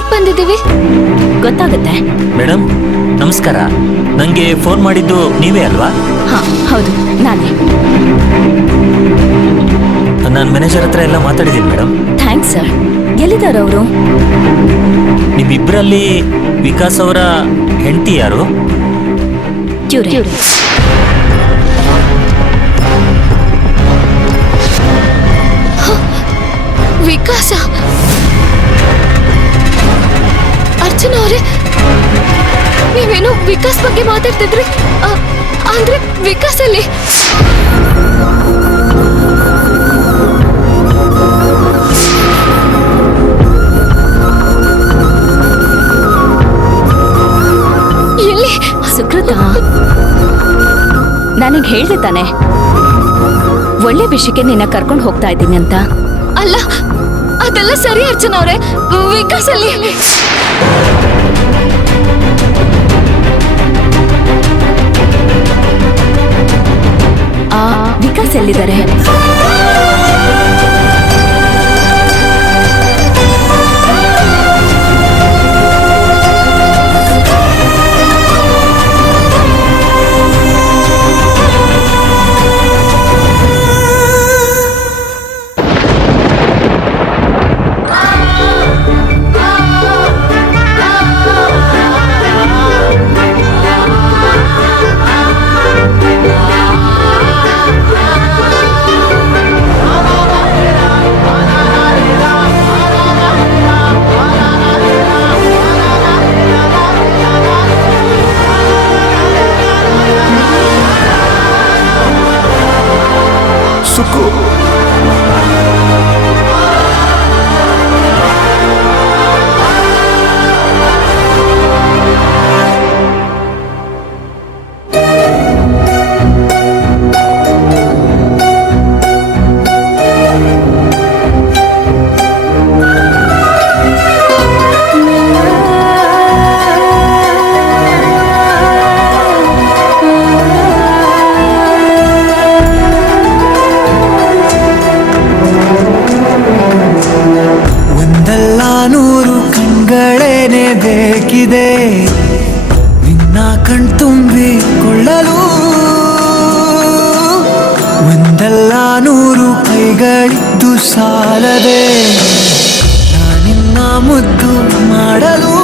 ಹೇಗ್ ಬಂದಿದ್ದೀವಿ? ಗೊತ್ತಾಗುತ್ತೆ. ಮೇಡಮ್ ನಮಸ್ಕಾರ. ನಂಗೆ ಫೋನ್ ಮಾಡಿದ್ದು ನೀವೇ ಅಲ್ವಾ? ಹಾ ಹೌದು, ನಾನೇ. ನಾನು ಮ್ಯಾನೇಜರ್ ಹತ್ರ ಎಲ್ಲ ಮಾತಾಡಿದ್ದೀನಿ ಮೇಡಮ್. Thanks sir. ಎಲ್ಲಿದ್ದಾರೆ ಅವರು? ನಿಮ್ಮಿಬ್ಬರಲ್ಲಿ ವಿಕಾಸ್ ಅವರ ಹೆಂಡತಿ ಯಾರು? ಇವ್ರೇ. ವಿಕಾಸ? ಅರ್ಚನಾ ಅವರೇ, ನೀವೇನು ವಿಕಾಸ್ ಬಗ್ಗೆ ಮಾತಾಡ್ತಿದ್ರಿ? ಅಂದ್ರೆ ವಿಕಾಸ್ ಅಲ್ಲಿ? ಎಲ್ಲಿ? ಸುಕೃತ, ನನಗೆ ಹೇಳ್ದೆ ತಾನೆ ಒಳ್ಳೆ ವಿಷಯಕ್ಕೆ ನಿನ್ನ ಕರ್ಕೊಂಡು ಹೋಗ್ತಾ ಇದ್ದೀನಿ ಅಂತ. ಅಲ್ಲ, ಅದೆಲ್ಲ ಸರಿ ಅರ್ಚನಾ ಅವರೇ. ವಿಕಾಸ್ ಅಲ್ಲಿ? ವಿಕಾಸ್ ಎಲ್ಲಿದ್ದಾರೆ? ಬೇಕಿದೆ ನಿನ್ನ ಕಣ್ತುಂಬಿಕೊಳ್ಳಲು, ಒಂದಲ್ಲ 100 ಕೈಗಳಿದ್ದು ಸಾಲದೆ ನಾನಿನ್ನ ಮುದ್ದು ಮಾಡಲು.